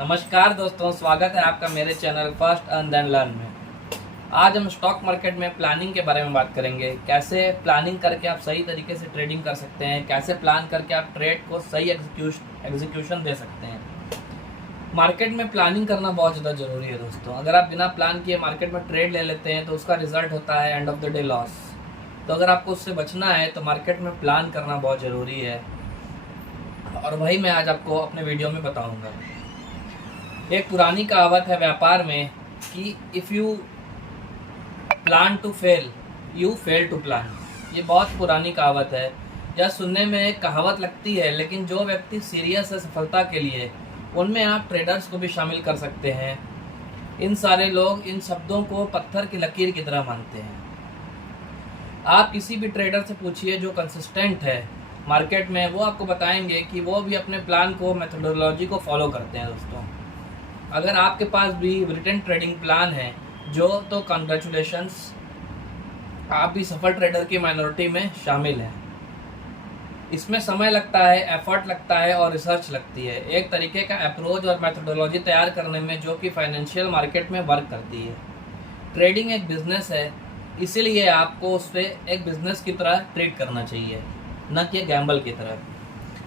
नमस्कार दोस्तों, स्वागत है आपका मेरे channel first earn then learn में। आज हम स्टॉक मार्केट में प्लानिंग के बारे में बात करेंगे। कैसे प्लानिंग करके आप सही तरीके से ट्रेडिंग कर सकते हैं, कैसे प्लान करके आप ट्रेड को सही एग्जीक्यूशन दे सकते हैं। मार्केट में प्लानिंग करना बहुत ज़्यादा ज़रूरी है दोस्तों। अगर आप बिना प्लान किए मार्केट में ट्रेड ले लेते हैं तो उसका रिजल्ट होता है end of the day loss. तो अगर आपको उससे बचना है तो मार्केट में प्लान करना बहुत ज़रूरी है, और वही मैं आज आपको अपने वीडियो में बताऊंगा। एक पुरानी कहावत है व्यापार में कि if you plan to fail you fail to plan. ये बहुत पुरानी कहावत है। यह सुनने में एक कहावत लगती है, लेकिन जो व्यक्ति सीरियस है सफलता के लिए, उनमें आप ट्रेडर्स को भी शामिल कर सकते हैं। इन सारे लोग इन शब्दों को पत्थर की लकीर की तरह मानते हैं। आप किसी भी ट्रेडर से पूछिए जो कंसिस्टेंट है मार्केट में, वो आपको बताएंगे कि वो भी अपने प्लान को, मेथोडोलॉजी को फॉलो करते हैं दोस्तों। अगर आपके पास भी रिटन ट्रेडिंग प्लान है तो कॉन्ग्रेचुलेशंस, आप भी सफल ट्रेडर की माइनॉरिटी में शामिल हैं। इसमें समय लगता है, एफर्ट लगता है और रिसर्च लगती है, एक तरीके का अप्रोच और मेथोडोलॉजी तैयार करने में जो कि फाइनेंशियल मार्केट में वर्क करती है। ट्रेडिंग एक बिजनेस है, इसीलिए आपको उस पर एक बिजनेस की तरह ट्रीट करना चाहिए, न कि गैम्बल की तरह।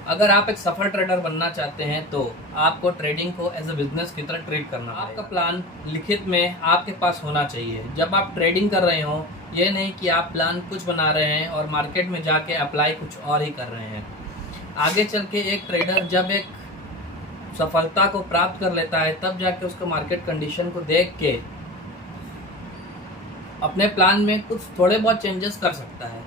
अगर आप एक सफल ट्रेडर बनना चाहते हैं तो आपको ट्रेडिंग को एज ए बिजनेस की तरह ट्रीट करना पड़ेगा। आपका प्लान लिखित में आपके पास होना चाहिए जब आप ट्रेडिंग कर रहे हो। ये नहीं कि आप प्लान कुछ बना रहे हैं और मार्केट में जाके अप्लाई कुछ और ही कर रहे हैं। आगे चल के एक ट्रेडर जब एक सफलता को प्राप्त कर लेता है, तब जाके उसको मार्केट कंडीशन को देख के अपने प्लान में कुछ थोड़े बहुत चेंजेस कर सकता है।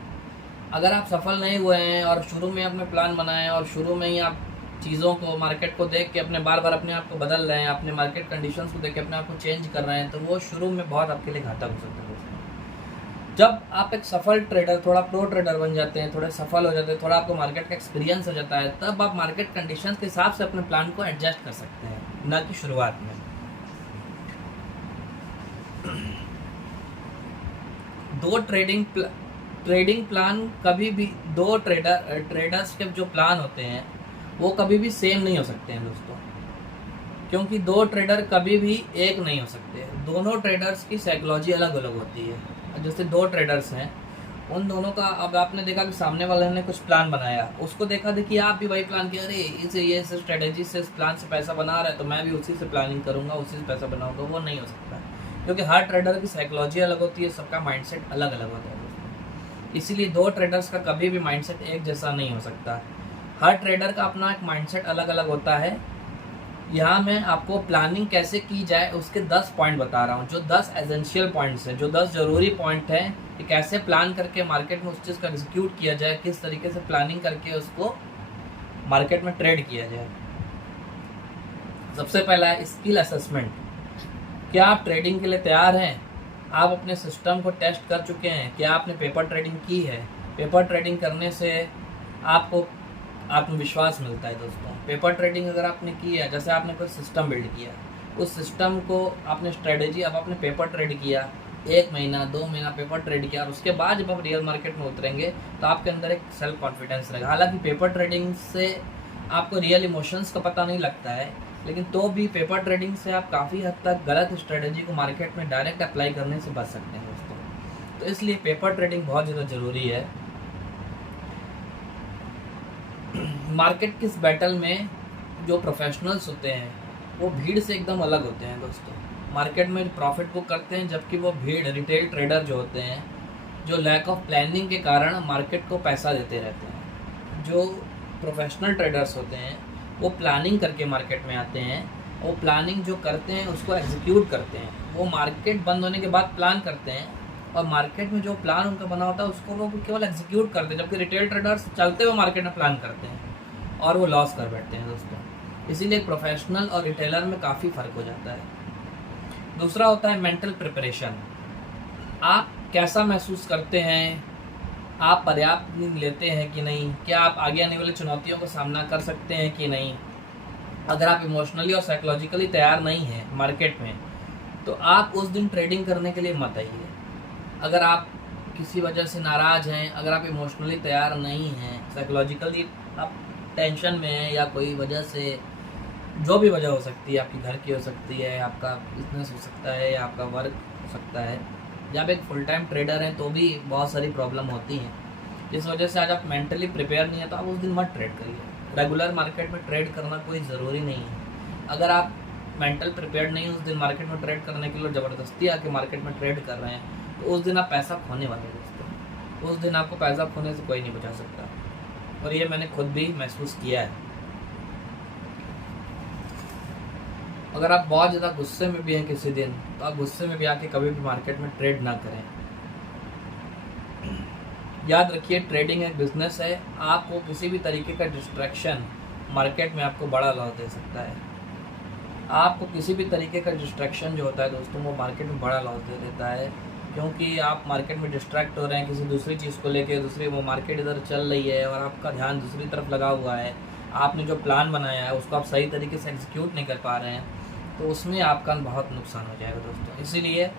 अगर आप सफल नहीं हुए हैं और शुरू में अपने प्लान बनाएं और शुरू में ही आप चीज़ों को, मार्केट को देख के अपने बार बार अपने आप को बदल रहे हैं, अपने मार्केट कंडीशंस को देख के अपने आप को चेंज कर रहे हैं, तो वो शुरू में बहुत आपके लिए घातक हो सकता है दोस्तों। जब आप एक सफल ट्रेडर, थोड़ा प्रो ट्रेडर बन जाते हैं, थोड़े सफल हो जाते हैं, थोड़ा आपको मार्केट का एक्सपीरियंस हो जाता है, तब आप मार्केट कंडीशंस के हिसाब से अपने प्लान को एडजस्ट कर सकते हैं, न कि शुरुआत में। ट्रेडिंग प्लान कभी भी, दो ट्रेडर्स के जो प्लान होते हैं वो कभी भी सेम नहीं हो सकते हैं दोस्तों, क्योंकि दो ट्रेडर कभी भी एक नहीं हो सकते। दोनों ट्रेडर्स की साइकोलॉजी अलग अलग होती है। जैसे दो ट्रेडर्स हैं, उन दोनों का, अब आपने देखा कि सामने वाले ने कुछ प्लान बनाया, उसको देखा देखिए आप भी वही प्लान किया, अरे इसे ये स्ट्रेटेजी से, इस प्लान से पैसा बना रहा है तो मैं भी उसी से प्लानिंग करूँगा, उसी से पैसा बनाऊँगा। वो नहीं हो सकता, क्योंकि हर ट्रेडर की साइकोलॉजी अलग होती है, सबका माइंडसेट अलग अलग होता है। इसीलिए दो ट्रेडर्स का कभी भी माइंडसेट एक जैसा नहीं हो सकता। हर ट्रेडर का अपना एक माइंडसेट अलग अलग होता है। यहाँ मैं आपको प्लानिंग कैसे की जाए उसके 10 पॉइंट बता रहा हूँ, जो 10 एसेंशियल पॉइंट्स हैं, जो 10 ज़रूरी पॉइंट हैं कि कैसे प्लान करके मार्केट में उस चीज़ का एग्जीक्यूट किया जाए, किस तरीके से प्लानिंग करके उसको मार्केट में ट्रेड किया जाए। सबसे पहला है स्किल असेसमेंट। क्या आप ट्रेडिंग के लिए तैयार हैं? आप अपने सिस्टम को टेस्ट कर चुके हैं? क्या आपने पेपर ट्रेडिंग की है? पेपर ट्रेडिंग करने से आपको आत्मविश्वास मिलता है दोस्तों। पेपर ट्रेडिंग अगर आपने की है, जैसे आपने कोई सिस्टम बिल्ड किया, उस सिस्टम को आपने स्ट्रेटेजी, अब आपने पेपर ट्रेड किया, 1 महीना 2 महीना पेपर ट्रेड किया, और उसके बाद जब आप रियल मार्केट में उतरेंगे तो आपके अंदर एक सेल्फ कॉन्फिडेंस रहेगा। हालांकि पेपर ट्रेडिंग से आपको रियल इमोशंस का पता नहीं लगता है, लेकिन तो भी पेपर ट्रेडिंग से आप काफ़ी हद तक गलत स्ट्रेटेजी को मार्केट में डायरेक्ट अप्लाई करने से बच सकते हैं दोस्तों। तो इसलिए पेपर ट्रेडिंग बहुत ज़्यादा ज़रूरी है। मार्केट किस बैटल में जो प्रोफेशनल्स होते हैं वो भीड़ से एकदम अलग होते हैं दोस्तों। मार्केट में प्रॉफिट बुक करते हैं, जबकि वो भीड़, रिटेल ट्रेडर जो होते हैं, जो लैक ऑफ प्लानिंग के कारण मार्केट को पैसा देते रहते हैं। जो प्रोफेशनल ट्रेडर्स होते हैं वो प्लानिंग करके मार्केट में आते हैं, वो प्लानिंग जो करते हैं उसको एग्जीक्यूट करते हैं। वो मार्केट बंद होने के बाद प्लान करते हैं, और मार्केट में जो प्लान उनका बना होता है उसको वो केवल एग्जीक्यूट करते हैं, जबकि रिटेल ट्रेडर्स चलते हुए मार्केट में प्लान करते हैं और वो लॉस कर बैठते हैं दोस्तों। इसीलिए प्रोफेशनल और रिटेलर में काफ़ी फ़र्क हो जाता है। दूसरा होता है मेंटल प्रिपरेशन। आप कैसा महसूस करते हैं? आप पर्याप्त नींद लेते हैं कि नहीं? क्या आप आगे आने वाली चुनौतियों का सामना कर सकते हैं कि नहीं? अगर आप इमोशनली और साइकोलॉजिकली तैयार नहीं हैं मार्केट में, तो आप उस दिन ट्रेडिंग करने के लिए मत आइए। अगर आप किसी वजह से नाराज़ हैं, अगर आप इमोशनली तैयार नहीं हैं, साइकोलॉजिकली आप टेंशन में हैं, या कोई वजह से जो भी वजह हो सकती है, आपकी घर की हो सकती है, आपका बिजनेस हो सकता है, या आपका वर्क हो सकता है, या आप एक फुल टाइम ट्रेडर हैं तो भी बहुत सारी प्रॉब्लम होती हैं, जिस वजह से आज आप मेंटली प्रिपेयर नहीं है तो आप उस दिन मत ट्रेड करिए। रेगुलर मार्केट में ट्रेड करना कोई ज़रूरी नहीं है। अगर आप मेंटल प्रिपेयर्ड नहीं उस दिन मार्केट में ट्रेड करने के लिए, ज़बरदस्ती आके मार्केट में ट्रेड कर रहे हैं, तो उस दिन आप पैसा खोने वाले दोस्तों। उस दिन आपको पैसा खोने से कोई नहीं बचा सकता, और ये मैंने खुद भी महसूस किया है। अगर आप बहुत ज़्यादा गुस्से में भी हैं किसी दिन, तो आप गुस्से में भी आके कभी भी मार्केट में ट्रेड ना करें। याद रखिए, ट्रेडिंग एक बिजनेस है। आपको किसी भी तरीके का डिस्ट्रैक्शन मार्केट में आपको बड़ा लॉस दे सकता है। आपको किसी भी तरीके का डिस्ट्रैक्शन जो होता है दोस्तों, वो मार्केट में बड़ा लॉस दे देता है, क्योंकि आप मार्केट में डिस्ट्रैक्ट हो रहे हैं किसी दूसरी चीज़ को लेके। दूसरी वो मार्केट इधर चल रही है और आपका ध्यान दूसरी तरफ लगा हुआ है। आपने जो प्लान बनाया है उसको आप सही तरीके से एग्जीक्यूट नहीं कर पा रहे हैं, तो उसमें आपका बहुत नुकसान हो जाएगा दोस्तों। इसीलिए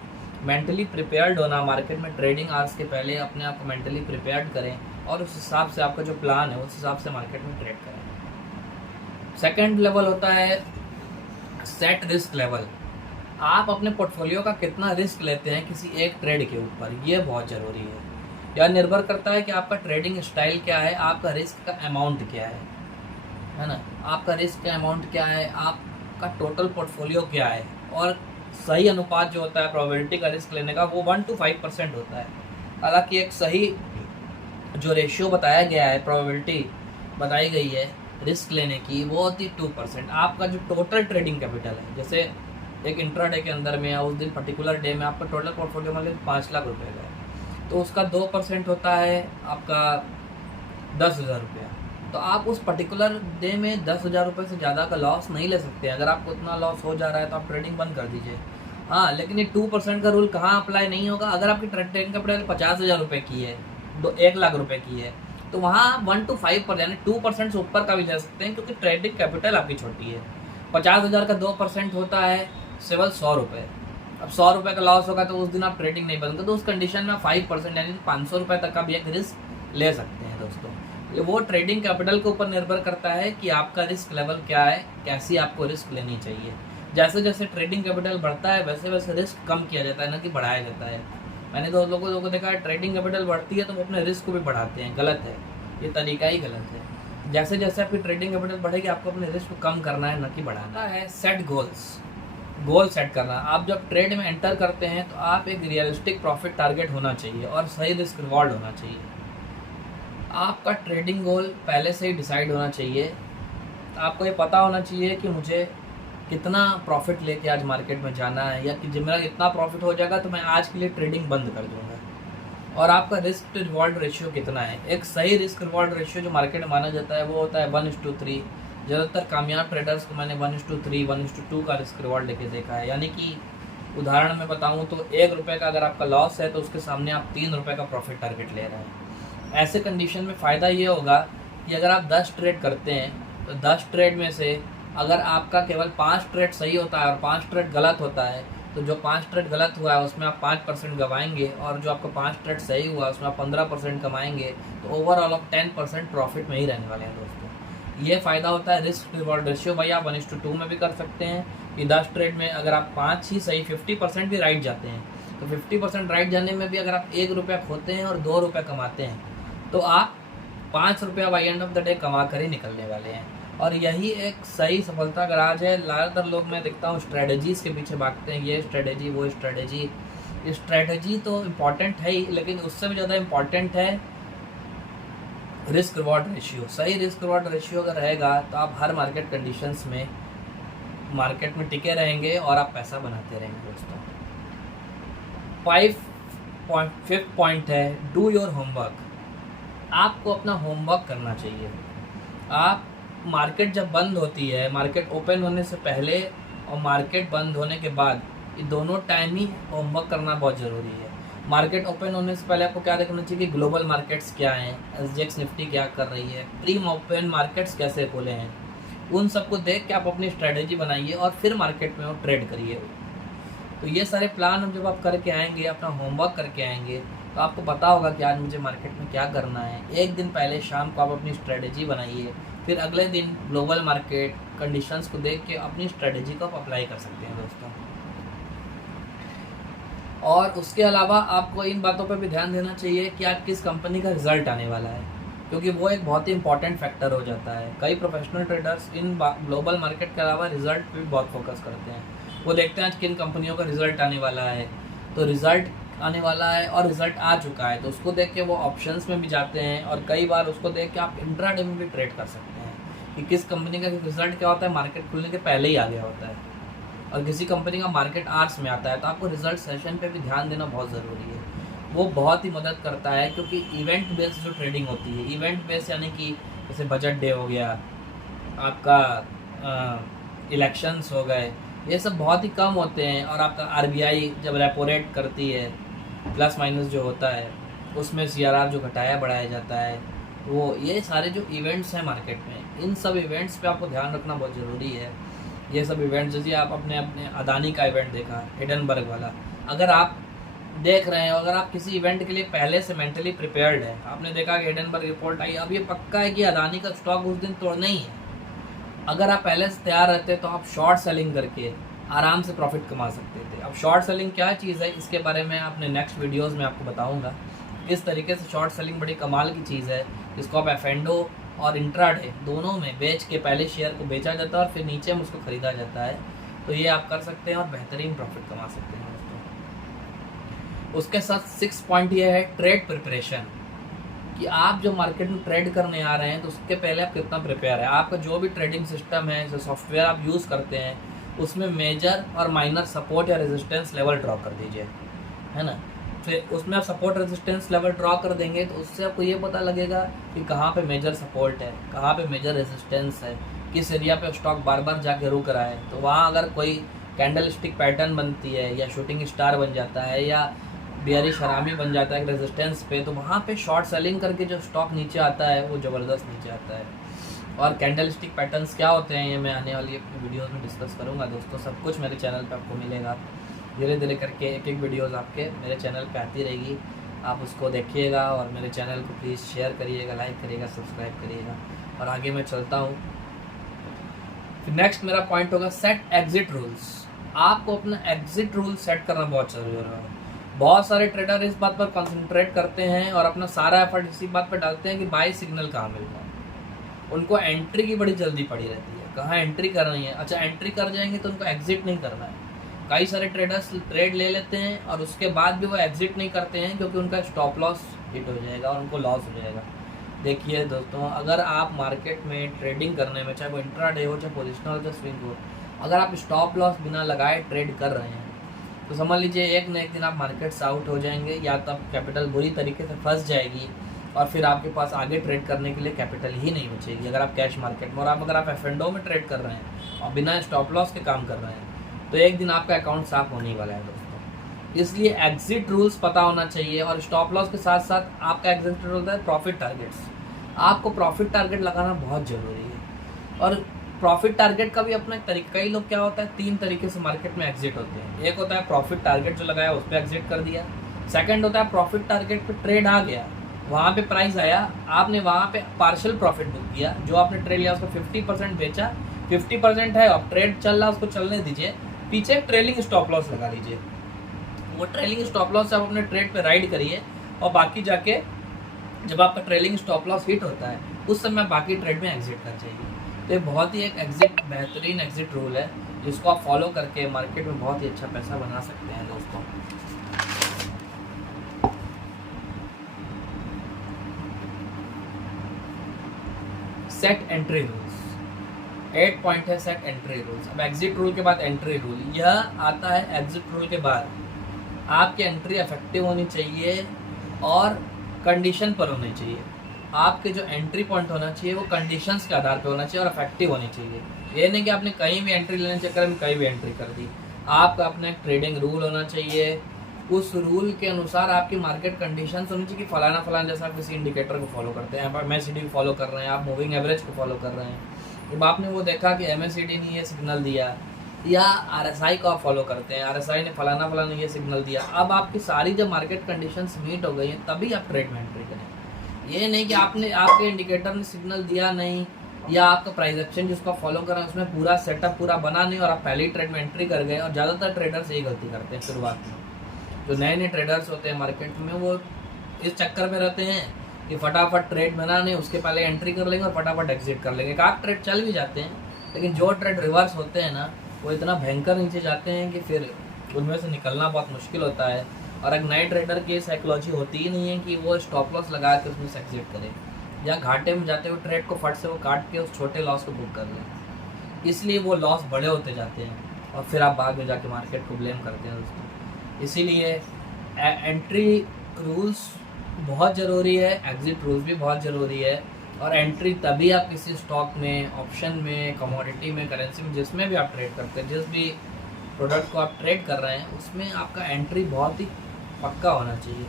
मेंटली प्रिपेयर्ड होना, मार्केट में ट्रेडिंग आवर्स के पहले अपने आप को मेंटली प्रिपेयर्ड करें, और उस हिसाब से आपका जो प्लान है उस हिसाब से मार्केट में ट्रेड करें। सेकंड लेवल होता है सेट रिस्क लेवल। आप अपने पोर्टफोलियो का कितना रिस्क लेते हैं किसी एक ट्रेड के ऊपर, ये बहुत ज़रूरी है। यह निर्भर करता है कि आपका ट्रेडिंग स्टाइल क्या है, आपका रिस्क का अमाउंट क्या है ना। आपका रिस्क का अमाउंट क्या है, आपका टोटल पोर्टफोलियो क्या है, और सही अनुपात जो होता है प्रोबेबिलिटी का रिस्क लेने का, वो 1 to 5% होता है। हालांकि एक सही जो रेशियो बताया गया है, प्रोबेबिलिटी बताई गई है रिस्क लेने की, वो होती है 2%। आपका जो टोटल ट्रेडिंग कैपिटल है, जैसे एक इंट्राडे के अंदर में या उस दिन पर्टिकुलर डे में आपका टोटल पोर्टफोलियो मतलब 5 लाख रुपए का है, तो उसका 2% होता है आपका 10,000 रुपया। तो आप उस पर्टिकुलर डे में 10,000 रुपये से ज़्यादा का लॉस नहीं ले सकते। अगर आपको उतना लॉस हो जा रहा है तो आप ट्रेडिंग बंद कर दीजिए। हाँ, लेकिन ये 2% का रूल कहाँ अप्लाई नहीं होगा। अगर आपकी ट्रेडिंग कैपिटल 50,000 रुपये की है, 1 लाख रुपए की है, तो वहाँ 1 to 5% यानी 2% से ऊपर का भी ले सकते हैं, क्योंकि ट्रेडिंग कैपिटल आपकी छोटी है। 50,000 का 2% होता है केवल 100 रुपये। अब 100 रुपये का लॉस होगा तो उस दिन आप ट्रेडिंग नहीं बंद कर, तो उस कंडीशन में 5% यानी 500 रुपये तक का भी एक रिस्क ले सकते हैं दोस्तों। ये वो ट्रेडिंग कैपिटल के ऊपर निर्भर करता है कि आपका रिस्क लेवल क्या है, कैसी आपको रिस्क लेनी चाहिए। जैसे जैसे ट्रेडिंग कैपिटल बढ़ता है वैसे वैसे रिस्क कम किया जाता है, ना कि बढ़ाया जाता है। मैंने तो लोगों को देखा है, ट्रेडिंग कैपिटल बढ़ती है तो वो अपने रिस्क को भी बढ़ाते हैं। गलत है, ये तरीका ही गलत है। जैसे जैसे आपकी ट्रेडिंग कैपिटल बढ़ेगी, आपको अपने रिस्क को कम करना है, न कि बढ़ाना है। सेट गोल्स, गोल सेट करना। आप जब ट्रेड में एंटर करते हैं तो आप एक रियलिस्टिक प्रॉफिट टारगेट होना चाहिए और सही रिस्क रिवॉर्ड होना चाहिए। आपका ट्रेडिंग गोल पहले से ही डिसाइड होना चाहिए। आपको ये पता होना चाहिए कि मुझे कितना प्रॉफिट लेके आज मार्केट में जाना है, या कि जब मेरा इतना प्रॉफिट हो जाएगा तो मैं आज के लिए ट्रेडिंग बंद कर दूंगा। और आपका रिस्क टू रिवॉर्ड रेशियो कितना है। एक सही रिस्क रिवॉर्ड रेशियो जो मार्केट में माना जाता है वो होता है 1:3। ज़्यादातर कामयाब ट्रेडर्स को मैंने 1:3, 1:2 का रिस्क रिवॉर्ड लेके देखा है। यानी कि उदाहरण में बताऊँ तो 1 रुपये का अगर आपका लॉस है तो उसके सामने आप 3 रुपये का प्रॉफिट टारगेट ले रहे हैं। ऐसे कंडीशन में फ़ायदा ये होगा कि अगर आप 10 ट्रेड करते हैं तो 10 ट्रेड में से अगर आपका केवल 5 ट्रेड सही होता है और 5 ट्रेड गलत होता है, तो जो 5 ट्रेड गलत हुआ है उसमें आप 5% गवाएंगे, और जो आपका 5 ट्रेड सही हुआ उसमें आप 15% कमाएंगे। तो ओवरऑल आप 10% प्रॉफिट में ही रहने वाले हैं दोस्तों। ये फ़ायदा होता है रिस्क रिवॉर्ड रेशियो। भाई आप 1:2 में भी कर सकते हैं कि 10 ट्रेड में अगर आप 5 ही सही, 50% भी राइट जाते हैं, तो 50% राइट जाने में भी अगर आप 1 रुपया खोते हैं और 2 रुपये कमाते हैं, तो आप 5 रुपया by end of the day कमा कर ही निकलने वाले हैं। और यही एक सही सफलता का राज है। ज़्यादातर लोग मैं देखता हूँ स्ट्रेटजीज़ के पीछे भागते हैं, ये स्ट्रेटजी वो स्ट्रेटजी। स्ट्रेटजी तो इम्पॉर्टेंट है ही, लेकिन उससे भी ज़्यादा इम्पॉर्टेंट है रिस्क रिवॉर्ड रेशियो। सही रिस्क रिवॉर्ड रेशियो अगर रहेगा तो आप हर मार्केट कंडीशंस में मार्केट में टिके रहेंगे और आप पैसा बनाते रहेंगे दोस्तों। 5th पॉइंट है डू योर होमवर्क। आपको अपना होमवर्क करना चाहिए। आप मार्केट जब बंद होती है, मार्केट ओपन होने से पहले और मार्केट बंद होने के बाद, ये दोनों टाइम ही होमवर्क करना बहुत ज़रूरी है। मार्केट ओपन होने से पहले आपको क्या देखना चाहिए कि ग्लोबल मार्केट्स क्या हैं, SGX निफ्टी क्या कर रही है, प्री ओपन मार्केट्स कैसे खोले हैं, उन सबको देख के आप अपनी स्ट्रेटेजी बनाइए और फिर मार्केट में वो ट्रेड करिए। तो ये सारे प्लान जब आप करके आएंगे, अपना होमवर्क करके आएंगे, तो आपको पता होगा कि आज मुझे मार्केट में क्या करना है। एक दिन पहले शाम को आप अपनी स्ट्रेटेजी बनाइए, फिर अगले दिन ग्लोबल मार्केट, कंडीशंस को देख के अपनी स्ट्रेटेजी को आप अप्लाई कर सकते हैं दोस्तों। और उसके अलावा आपको इन बातों पर भी ध्यान देना चाहिए कि आप किस कंपनी का रिजल्ट आने वाला है, क्योंकि वो एक बहुत ही इंपॉर्टेंट फैक्टर हो जाता है। कई professional traders in global market के अलावा रिजल्ट पे भी बहुत फोकस करते हैं। वो देखते हैं आज किन कंपनियों का रिजल्ट आने वाला है, तो रिजल्ट आने वाला है और रिजल्ट आ चुका है तो उसको देख के वो ऑप्शंस में भी जाते हैं, और कई बार उसको देख के आप इंट्राडे में भी ट्रेड कर सकते हैं कि किस कंपनी का रिजल्ट क्या होता है, मार्केट खुलने के पहले ही आ गया होता है, और किसी कंपनी का मार्केट आवर्स में आता है। तो आपको रिजल्ट सेशन पे भी ध्यान देना बहुत ज़रूरी है, वो बहुत ही मदद करता है। क्योंकि इवेंट बेस्ड जो ट्रेडिंग होती है, इवेंट बेस्ड यानी कि जैसे बजट डे हो गया, आपका इलेक्शंस हो गए, ये सब बहुत ही कम होते हैं। और आपका आरबीआई जब रेपो रेट करती है, प्लस माइनस जो होता है उसमें सीआरआर जो घटाया बढ़ाया जाता है, वो ये सारे जो इवेंट्स हैं मार्केट में, इन सब इवेंट्स पे आपको ध्यान रखना बहुत ज़रूरी है। ये सब इवेंट्स जैसे आप अपने अदानी का इवेंट देखा, हिडनबर्ग वाला, अगर आप देख रहे हैं, अगर आप किसी इवेंट के लिए पहले से मेंटली प्रिपेयर्ड है, आपने देखा कि हिडनबर्ग रिपोर्ट आई, अब ये पक्का है कि अदानी का स्टॉक उस दिन तोड़ना ही है, अगर आप पहले से तैयार रहते तो आप शॉर्ट सेलिंग करके आराम से प्रॉफिट कमा सकते थे। अब शॉर्ट सेलिंग क्या चीज़ है, इसके बारे में अपने नेक्स्ट वीडियोस में आपको बताऊंगा। इस तरीके से शॉर्ट सेलिंग बड़ी कमाल की चीज़ है, जिसको आप एफएनडो और इंट्राडे दोनों में बेच के पहले शेयर को बेचा जाता है और फिर नीचे में उसको ख़रीदा जाता है। तो ये आप कर सकते हैं और बेहतरीन प्रॉफिट कमा सकते हैं दोस्तों। उसके साथ 6 पॉइंट ये है ट्रेड प्रिपरेशन, कि आप जो मार्केट में ट्रेड करने आ रहे हैं तो उसके पहले आप कितना प्रिपेयर है। आपका जो भी ट्रेडिंग सिस्टम है, जो सॉफ्टवेयर आप यूज़ करते हैं, उसमें मेजर और माइनर सपोर्ट या रेजिस्टेंस लेवल ड्रॉ कर दीजिए, है ना। फिर उसमें आप सपोर्ट रेजिस्टेंस लेवल ड्रॉ कर देंगे तो उससे आपको ये पता लगेगा कि कहाँ पे मेजर सपोर्ट है, कहाँ पे मेजर रेजिस्टेंस है, किस एरिया पे स्टॉक बार बार जाके रुक रहा है। तो वहाँ अगर कोई कैंडल स्टिक पैटर्न बनती है या शूटिंग स्टार बन जाता है या बियरिश हरामी बन जाता है रेजिस्टेंस पे, तो वहाँ पे शॉर्ट सेलिंग करके जो स्टॉक नीचे आता है वो ज़बरदस्त नीचे आता है। और कैंडल स्टिक पैटर्न्स क्या होते हैं ये मैं आने वाली वीडियोस में डिस्कस करूँगा दोस्तों। सब कुछ मेरे चैनल पे आपको मिलेगा, धीरे धीरे करके एक एक वीडियोस आपके मेरे चैनल पे आती रहेगी, आप उसको देखिएगा और मेरे चैनल को प्लीज़ शेयर करिएगा, लाइक करिएगा, सब्सक्राइब करिएगा। और आगे मैं चलता हूँ। फिर नेक्स्ट मेरा पॉइंट होगा सेट एग्जिट रूल्स। आपको अपना एग्जिट रूल सेट करना बहुत ज़रूरी है। बहुत सारे ट्रेडर इस बात पर कंसंट्रेट करते हैं और अपना सारा एफर्ट इसी बात पर डालते हैं कि बाई सिग्नल कहाँ मिल रहा है। उनको एंट्री की बड़ी जल्दी पड़ी रहती है, कहाँ एंट्री करनी है। अच्छा, एंट्री कर जाएंगे तो उनको एग्जिट नहीं करना है। कई सारे ट्रेडर्स ट्रेड ले लेते हैं और उसके बाद भी वो एग्जिट नहीं करते हैं, क्योंकि उनका स्टॉप लॉस हिट हो जाएगा और उनको लॉस हो जाएगा। देखिए दोस्तों, अगर आप मार्केट में ट्रेडिंग करने में, चाहे वो इंट्राडे हो, चाहे पोजिशनल हो, चाहे स्विंग हो, अगर आप स्टॉप लॉस बिना लगाए ट्रेड कर रहे हैं तो समझ लीजिए एक न एक दिन आप मार्केट से आउट हो जाएंगे, या तो आप कैपिटल बुरी तरीके से फंस जाएगी और फिर आपके पास आगे ट्रेड करने के लिए कैपिटल ही नहीं बचेगी अगर आप कैश मार्केट में। और अगर आप एफएनडो में ट्रेड कर रहे हैं और बिना स्टॉप लॉस के काम कर रहे हैं तो एक दिन आपका अकाउंट साफ होने वाला है दोस्तों। इसलिए एग्जिट रूल्स पता होना चाहिए। और स्टॉप लॉस के साथ साथ आपका एग्जिट रूल होता है प्रॉफिट टारगेट्स। आपको प्रॉफिट टारगेट लगाना बहुत ज़रूरी है। और प्रॉफिट टारगेट का भी अपना एक तरीका, कई लोग क्या होता है 3 तरीके से मार्केट में एग्जिट होते हैं। एक होता है प्रॉफिट टारगेट जो लगाया उस पर एग्जिट कर दिया। सेकंड होता है प्रॉफिट टारगेट पे ट्रेड आ गया, वहाँ पे प्राइस आया, आपने वहाँ पे पार्शियल प्रॉफिट बुक किया, जो आपने ट्रेड लिया उसको 50% बेचा, 50% है, अब ट्रेड चल रहा है उसको चलने दीजिए, पीछे ट्रेलिंग स्टॉप लॉस लगा लीजिए। वो ट्रेलिंग स्टॉप लॉस से आप अपने ट्रेड पे राइड करिए और बाकी जाके जब आपका ट्रेलिंग स्टॉप लॉस हिट होता है उस समय बाकी ट्रेड में एग्जिट कर जाइए। तो ये बहुत ही एक बेहतरीन एग्जिट रूल है जिसको आप फॉलो करके मार्केट में बहुत ही अच्छा पैसा बना सकते हैं दोस्तों। सेट एंट्री रूल्स 8 पॉइंट है सेट एंट्री रूल्स। अब एग्जिट रूल के बाद एंट्री रूल, यह आता है एग्जिट रूल के बाद। आपकी एंट्री इफेक्टिव होनी चाहिए और कंडीशन पर होनी चाहिए। आपके जो एंट्री पॉइंट होना चाहिए वो कंडीशंस के आधार पे होना चाहिए और इफेक्टिव होनी चाहिए। ये नहीं कि आपने कहीं भी एंट्री लेने के चक्कर में कहीं भी एंट्री कर दी। आपका अपना एक ट्रेडिंग रूल होना चाहिए, उस रूल के अनुसार आपकी मार्केट कंडीशंस होनी चाहिए कि फलाना फलाना, जैसा आप किसी इंडिकेटर को फॉलो करते हैं, आप MACD को फॉलो कर रहे हैं, आप मूविंग एवरेज को फॉलो कर रहे हैं। जब आपने वो देखा कि MACD ने ये सिग्नल दिया या RSI को आप फॉलो करते हैं, RSI ने फलाना फलाना ये सिग्नल दिया, अब आपकी सारी जब मार्केट कंडीशंस मीट हो गई हैं तभी आप ट्रेड में एंट्री करें। ये नहीं कि आपके इंडिकेटर ने सिग्नल दिया नहीं या आपका प्राइस एक्शन जिसको आप फॉलो कर रहे हैं उसमें पूरा सेटअप पूरा बना नहीं और आप पहले ही ट्रेड में एंट्री कर गए। और ज़्यादातर ट्रेडर्स यही गलती करते हैं शुरुआत में, जो नए नए ट्रेडर्स होते हैं मार्केट में, वो इस चक्कर में रहते हैं कि फटाफट ट्रेड बना नहीं, उसके पहले एंट्री कर लेंगे और फटाफट एग्जिट कर लेंगे। आप ट्रेड चल भी जाते हैं, लेकिन जो ट्रेड रिवर्स होते हैं ना, वो इतना भयंकर नीचे जाते हैं कि फिर उनमें से निकलना बहुत मुश्किल होता है। और एक नए ट्रेडर की साइकोलॉजी होती ही नहीं है कि वो स्टॉप लॉस लगा के उसमें से एग्जिट करे, या घाटे में जाते हुए ट्रेड को फट से वो काट के उस छोटे लॉस को बुक कर लें। इसलिए वो लॉस बड़े होते जाते हैं और फिर आप बाद में जाके मार्केट को ब्लेम करते हैं दोस्तों। इसीलिए एंट्री रूल्स बहुत ज़रूरी है, एग्जिट रूल्स भी बहुत ज़रूरी है। और एंट्री तभी आप किसी स्टॉक में, ऑप्शन में, कमोडिटी में, करेंसी में, जिसमें भी आप ट्रेड करते हैं, जिस भी प्रोडक्ट को आप ट्रेड कर रहे हैं, उसमें आपका एंट्री बहुत ही पक्का होना चाहिए।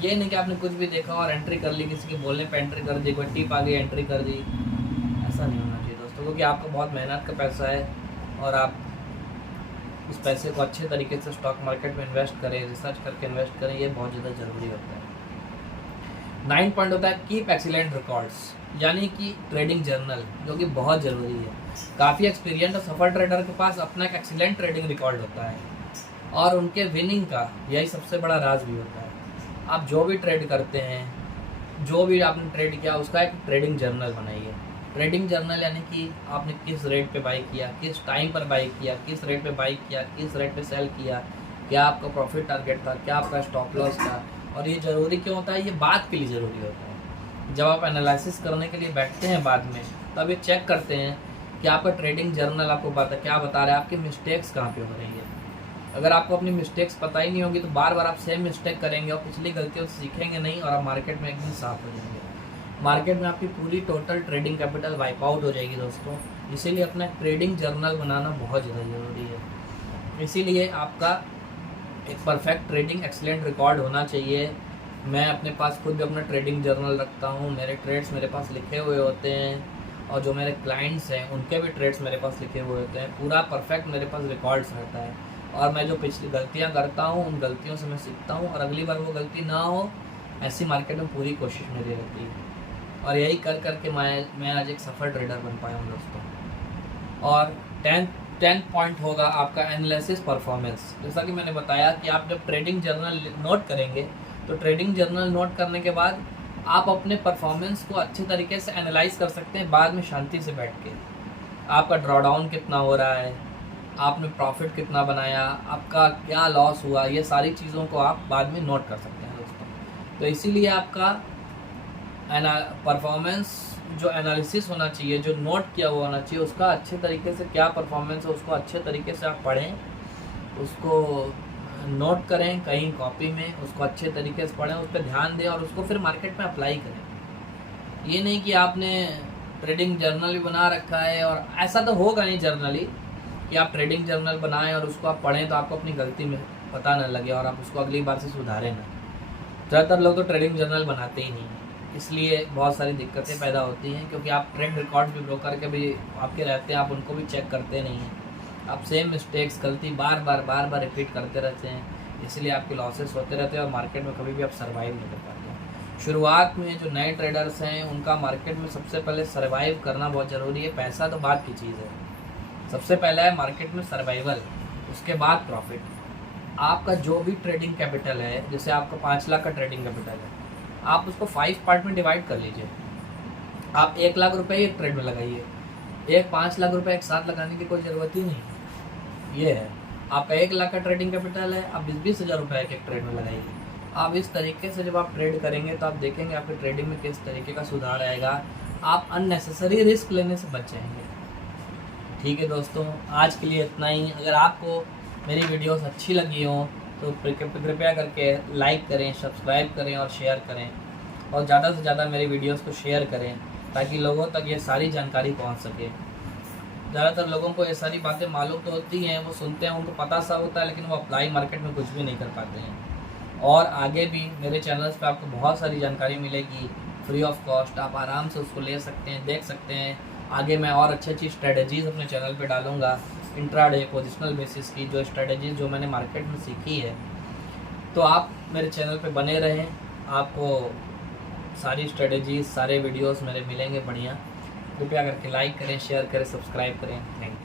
ये नहीं कि आपने कुछ भी देखा और एंट्री कर ली, किसी के बोलने पे एंट्री कर दी, कोई टिप आ गई एंट्री कर दी, ऐसा नहीं होना चाहिए दोस्तों। क्योंकि आपका बहुत मेहनत का पैसा है और आप उस पैसे को अच्छे तरीके से स्टॉक मार्केट में इन्वेस्ट करें, रिसर्च करके इन्वेस्ट करें, ये बहुत ज़्यादा ज़रूरी होता है। 9 पॉइंट होता है कीप एक्सीलेंट रिकॉर्ड्स, यानी कि ट्रेडिंग जर्नल, जो कि बहुत ज़रूरी है। काफ़ी एक्सपीरियंस और सफल ट्रेडर के पास अपना एक एक्सीलेंट ट्रेडिंग रिकॉर्ड होता है और उनके विनिंग का यही सबसे बड़ा राज भी होता है। आप जो भी ट्रेड करते हैं, जो भी आपने ट्रेड किया, उसका एक ट्रेडिंग जर्नल बनाइए। ट्रेडिंग जर्नल यानी कि आपने किस रेट पे बाई किया, किस टाइम पर बाई किया, किस रेट पे बाई किया, किस रेट पे सेल किया, क्या आपका प्रॉफिट टारगेट था, क्या आपका स्टॉप लॉस था। और ये ज़रूरी क्यों होता है? ये बात के लिए ज़रूरी होता है। जब आप एनालिसिस करने के लिए बैठते हैं बाद में, तब ये चेक करते हैं कि आपका ट्रेडिंग जर्नल आपको क्या बता रहा है, आपकी मिस्टेक्स कहाँ पे हो रही है। अगर आपको अपनी मिस्टेक्स पता ही नहीं होगी तो बार बार आप सेम मिस्टेक करेंगे और पिछली गलतियों से सीखेंगे नहीं और आप मार्केट में एकदम साफ हो जाएंगे। मार्केट में आपकी पूरी total trading capital wipe out हो जाएगी दोस्तों। इसीलिए अपना ट्रेडिंग जर्नल बनाना बहुत ज़्यादा ज़रूरी है। इसीलिए आपका एक परफेक्ट ट्रेडिंग एक्सीलेंट रिकॉर्ड होना चाहिए। मैं अपने पास खुद भी अपना ट्रेडिंग जर्नल रखता हूँ, मेरे ट्रेड्स मेरे पास लिखे हुए होते हैं और जो मेरे क्लाइंट्स हैं उनके भी ट्रेड्स मेरे पास लिखे हुए होते हैं। पूरा परफेक्ट मेरे पास रिकॉर्ड्स रहता है और मैं जो पिछली गलतियाँ करता हूँ उन गलतियों से मैं सीखता हूँ और अगली बार वो गलती ना हो, ऐसी मार्केट में पूरी कोशिश मेरी रहती है। और यही कर करके मैं आज एक सफल ट्रेडर बन पाया हूँ दोस्तों। और 10 पॉइंट होगा आपका एनालिसिस परफॉर्मेंस। जैसा कि मैंने बताया कि आप जब ट्रेडिंग जर्नल नोट करेंगे तो ट्रेडिंग जर्नल नोट करने के बाद आप अपने परफॉर्मेंस को अच्छे तरीके से एनालाइज कर सकते हैं बाद में शांति से बैठ के। आपका ड्रॉडाउन कितना हो रहा है, आपने प्रॉफिट कितना बनाया, आपका क्या लॉस हुआ, ये सारी चीज़ों को आप बाद में नोट कर सकते हैं दोस्तों। तो इसीलिए आपका परफॉर्मेंस जो एनालिसिस होना चाहिए, जो नोट किया हुआ होना चाहिए, उसका अच्छे तरीके से क्या परफॉर्मेंस है उसको अच्छे तरीके से आप पढ़ें, उसको नोट करें कहीं कॉपी में, उसको अच्छे तरीके से पढ़ें, उस पर ध्यान दें और उसको फिर मार्केट में अप्लाई करें। ये नहीं कि आपने ट्रेडिंग जर्नल भी बना रखा है, और ऐसा तो होगा नहीं जनरली कि आप ट्रेडिंग जर्नल बनाएं और उसको आप पढ़ें तो आपको अपनी गलती में पता न लगे और आप उसको अगली बार से सुधारें ना। ज़्यादातर लोग तो ट्रेडिंग जर्नल बनाते ही नहीं, इसलिए बहुत सारी दिक्कतें पैदा होती हैं। क्योंकि आप ट्रेड रिकॉर्ड्स भी ब्रोकर के भी आपके रहते हैं, आप उनको भी चेक करते नहीं हैं, आप सेम मिस्टेक्स गलती बार बार रिपीट करते रहते हैं, इसलिए आपके लॉसेस होते रहते हैं और मार्केट में कभी भी आप सर्वाइव नहीं कर पाते हैं। शुरुआत में जो नए ट्रेडर्स हैं उनका मार्केट में सबसे पहले सर्वाइव करना बहुत ज़रूरी है। पैसा तो बात की चीज़ है, सबसे पहला है मार्केट में सर्वाइवल, उसके बाद प्रॉफिट। आपका जो भी ट्रेडिंग कैपिटल है, जैसे आपका 5 लाख का ट्रेडिंग कैपिटल है, आप उसको 5 पार्ट में डिवाइड कर लीजिए। आप 1 लाख रुपए एक ट्रेड में लगाइए, 5 लाख रुपए एक साथ लगाने की कोई ज़रूरत ही नहीं। ये है आपका 1 लाख का ट्रेडिंग कैपिटल है, आप 20-20 हज़ार रुपये एक ट्रेड में लगाइए। आप इस तरीके से जब आप ट्रेड करेंगे तो आप देखेंगे आपके ट्रेडिंग में किस तरीके का सुधार आएगा, आप अननेसेसरी रिस्क लेने से बच जाएंगे। ठीक है दोस्तों, आज के लिए इतना ही। अगर आपको मेरी वीडियोस अच्छी लगी हो तो कृपया करके लाइक करें, सब्सक्राइब करें और शेयर करें, और ज़्यादा से ज़्यादा मेरी वीडियोस को शेयर करें ताकि लोगों तक ये सारी जानकारी पहुंच सके। ज़्यादातर लोगों को ये सारी बातें मालूम तो होती हैं, वो सुनते हैं, उनको पता सा होता है, लेकिन वो अप्लाई मार्केट में कुछ भी नहीं कर पाते हैं। और आगे भी मेरे चैनल्स पे आपको बहुत सारी जानकारी मिलेगी फ्री ऑफ कॉस्ट, आप आराम से उसको ले सकते हैं, देख सकते हैं। आगे मैं और अच्छी स्ट्रेटजीज़ अपने चैनल पे डालूंगा, इंट्राडे पोजिशनल बेसिस की जो स्ट्रेटजीज़ जो मैंने मार्केट में सीखी है। तो आप मेरे चैनल पे बने रहें, आपको सारी स्ट्रेटजीज़, सारे वीडियोस मेरे मिलेंगे बढ़िया। कृपया करके लाइक करें, शेयर करें, सब्सक्राइब करें। Thank you.